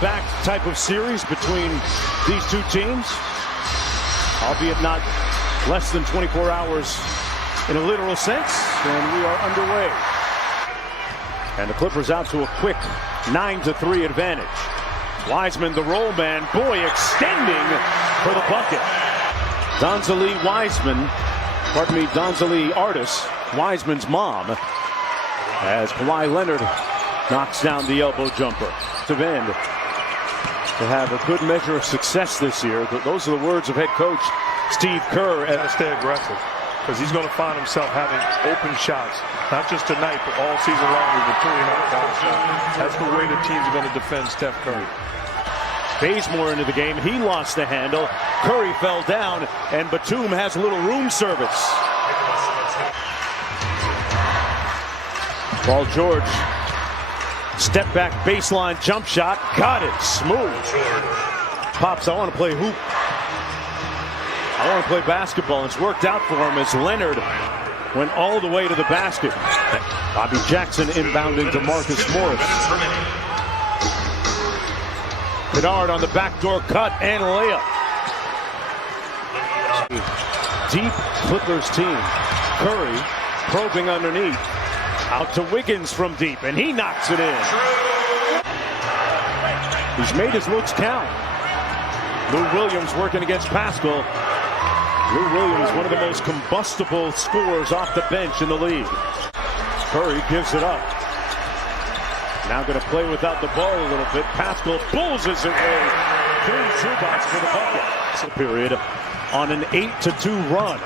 back-to-back type of series between these two teams, albeit not less than 24 hours in a literal sense, and we are underway. And the Clippers out to a quick 9-3 advantage. Wiseman, the roll man, boy, extending for the bucket. Donzalee Artis, Wiseman's mom, as Kawhi Leonard knocks down the elbow jumper. To end to have a good measure of success this year. Those are the words of head coach Steve Kerr. And stay aggressive, because he's going to find himself having open shots, not just tonight, but all season long. He's pulling out down shots. That's the way the teams are going to defend Steph Curry. Bazemore into the game. He lost the handle. Curry fell down, and Batum has a little room service. Paul George, step back baseline jump shot, got it, smooth. Pops, I want to play hoop. I want to play basketball. It's worked out for him as Leonard went all the way to the basket. Bobby Jackson inbounding to Marcus Morris. Kennard on the backdoor cut and layup. Deep Clippers team. Curry probing underneath. Out to Wiggins from deep, and he knocks it in. He's made his looks count. Lou Williams working against Pascal. Lou Williams, one of the most combustible scorers off the bench in the league. Curry gives it up. Now going to play without the ball a little bit. Pascal bullses it away through Zubac for the bucket. Period on an 8-2 run.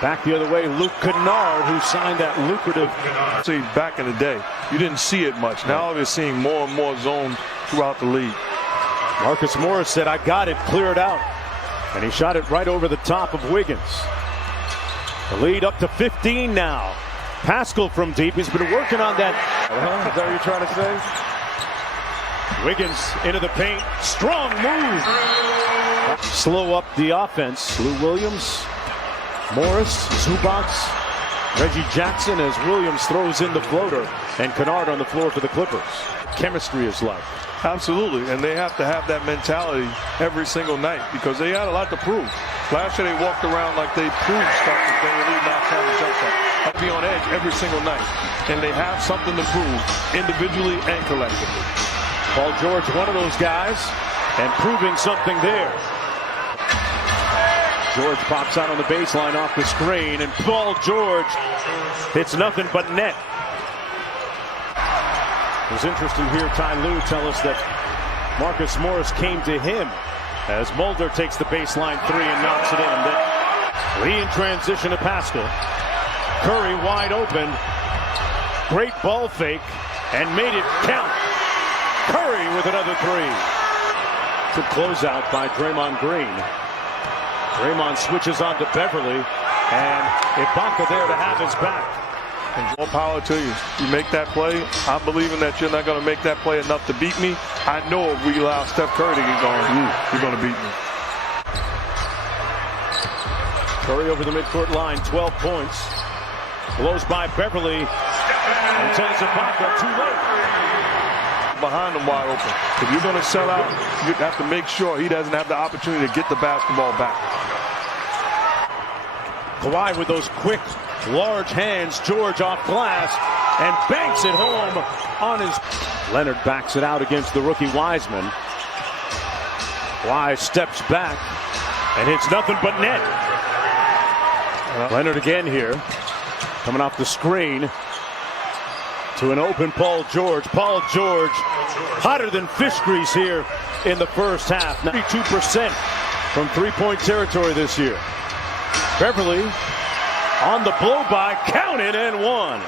Back the other way, Luke Kennard, who signed that lucrative. See, back in the day, you didn't see it much. Now we're seeing more and more zone throughout the league. Marcus Morris said, I got it, clear it out. And he shot it right over the top of Wiggins. The lead up to 15 now. Pascal from deep. He's been working on that. Is that what you're trying to say? Wiggins into the paint. Strong move. Slow up the offense. Lou Williams, Morris, Zubac, Reggie Jackson as Williams throws in the floater, and Kennard on the floor for the Clippers. Chemistry is like. Absolutely, and they have to have that mentality every single night because they had a lot to prove. Last year they walked around like they proved stuff that they were really not trying to jump shot. Have to be on edge every single night, and they have something to prove individually and collectively. Paul George, one of those guys, and proving something there. George pops out on the baseline off the screen, and Paul George hits nothing but net. It was interesting to hear Ty Lue tell us that Marcus Morris came to him as Mulder takes the baseline three and knocks it in. Then Lee in transition to Pascal. Curry wide open. Great ball fake and made it count. Curry with another three. Good closeout by Draymond Green. Draymond switches on to Beverly, and Ibaka there to have his back. And more power to you. You make that play. I'm believing that you're not going to make that play enough to beat me. I know if we allow Steph Curry to get going, you're going to beat me. Curry over the midcourt line, 12 points. Blows by Beverly and tells Ibaka too late. Behind him wide open. If you're going to sell out, you have to make sure he doesn't have the opportunity to get the basketball back. Kawhi with those quick, large hands. George off glass and banks it home on his. Leonard backs it out against the rookie Wiseman. Kawhi steps back and hits nothing but net. Leonard again here, coming off the screen to an open Paul George. Paul George hotter than fish grease here in the first half. 92% from three-point territory this year. Beverly on the blow-by, counted and one.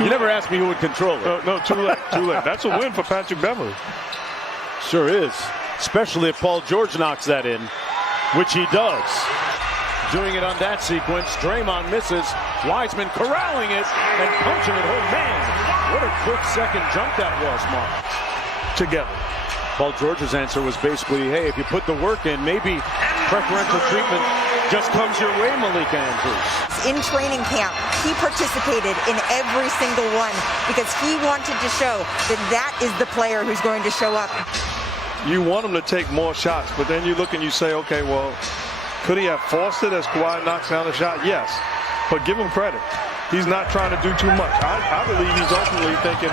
You never asked me who would control it. No, too late, too late. That's a win for Patrick Beverly. Sure is, especially if Paul George knocks that in, which he does. Doing it on that sequence, Draymond misses. Wiseman corralling it and punching it home. Man, what a quick second jump that was, Mark. Together. Paul George's answer was basically, hey, if you put the work in, maybe preferential treatment just comes your way, Malika Andrews. In training camp, he participated in every single one because he wanted to show that that is the player who's going to show up. You want him to take more shots, but then you look and you say, okay, well, could he have forced it as Kawhi knocks down the shot? Yes, but give him credit. He's not trying to do too much. I believe he's ultimately thinking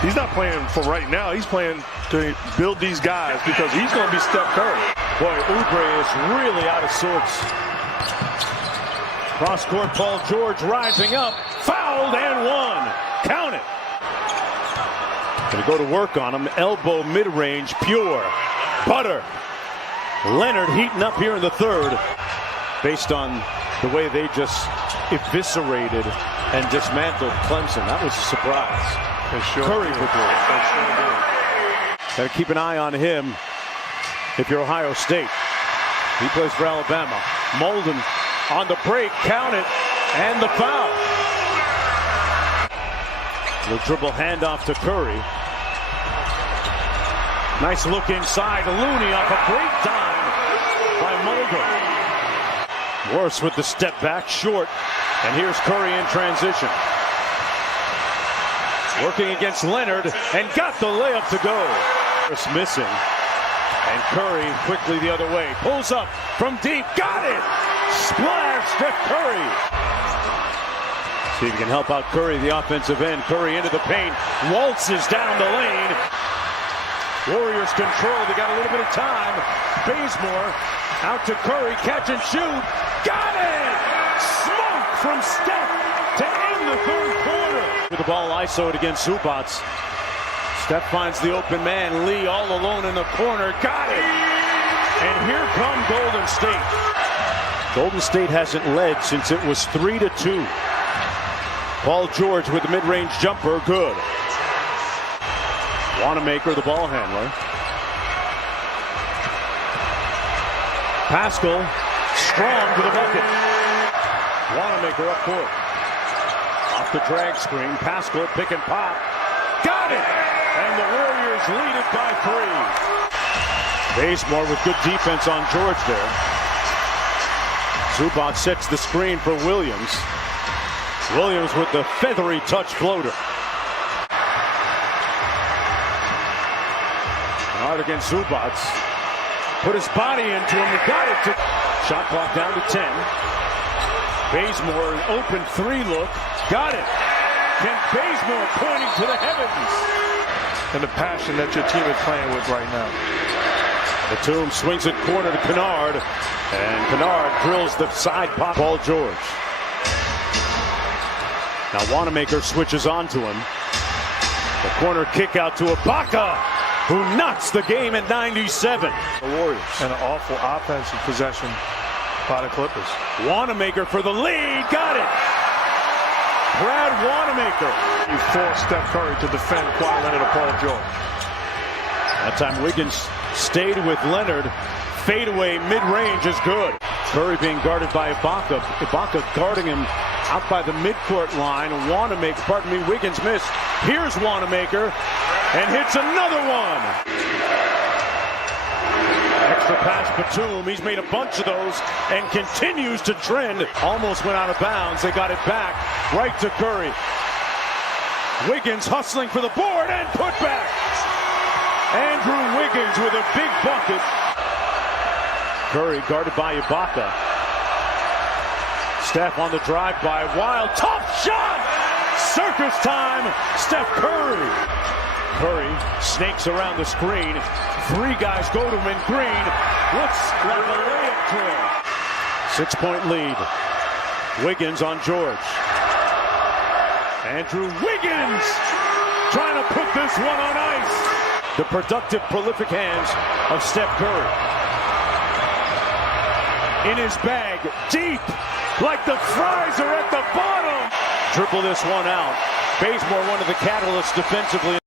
he's not playing for right now. He's playing to build these guys because he's going to be Steph Curry. Boy, Oubre is really out of sorts. Cross-court, Paul George rising up, fouled and one. Count it. Gonna go to work on him. Elbow mid-range, pure. Butter. Leonard heating up here in the third. Based on the way they just eviscerated and dismantled Clemson. That was a surprise. Curry would do it. Got to keep an eye on him if you're Ohio State. He plays for Alabama. Molden on the break, count it, and the foul. The dribble handoff to Curry. Nice look inside. Looney off a great dime by Mulder. Morris with the step back, short. And here's Curry in transition. Working against Leonard and got the layup to go. Morris missing. And Curry quickly the other way. Pulls up from deep. Got it! Splash, Steph Curry. See if he can help out Curry, the offensive end. Curry into the paint. Waltzes down the lane. Warriors control. They got a little bit of time. Bazemore out to Curry. Catch and shoot. Got it! Smoke from Steph to end the third quarter. With the ball isoed against Zubac. Steph finds the open man. Lee all alone in the corner. Got it! And here come Golden State. Golden State hasn't led since it was 3-2. Paul George with the mid-range jumper. Good. Wanamaker, the ball handler. Pascal, strong to the bucket. Wanamaker up court. Off the drag screen. Pascal pick and pop. Got it! And the Warriors lead it by 3. Bazemore with good defense on George there. Zubac sets the screen for Williams. Williams with the feathery touch floater. Hard against Zubac. Put his body into him. He got it. Shot clock down to 10. Bazemore, an open 3 look. Got it. Kent Bazemore pointing to the heavens. And the passion that your team is playing with right now. Batum swings it corner to Kennard. And Kennard drills the side pop. Paul George. Now Wanamaker switches onto him. The corner kick out to Ibaka, who knocks the game at 97. The Warriors. And an awful offensive possession by the Clippers. Wanamaker for the lead. Got it. Brad Wanamaker. You force Steph Curry to defend Kawhi Leonard and Paul George. That time Wiggins stayed with Leonard. Fadeaway mid-range is good. Curry being guarded by Ibaka. Ibaka guarding him out by the midcourt line. Wiggins missed. Here's Wanamaker. And hits another one. Extra pass Batum. He's made a bunch of those and continues to trend. Almost went out of bounds. They got it back. Right to Curry. Wiggins hustling for the board and put back. Andrew Wiggins with a big bucket. Curry guarded by Ibaka. Steph on the drive by Wild. Tough shot! Circus time. Steph Curry. Curry snakes around the screen. 3 guys go to him in green. Looks like a layup drill. 6-point lead. Wiggins on George. Andrew Wiggins trying to put this one on ice. The productive, prolific hands of Steph Curry. In his bag, deep, like the fries are at the bottom. Triple this one out. Bazemore, one of the catalysts defensively.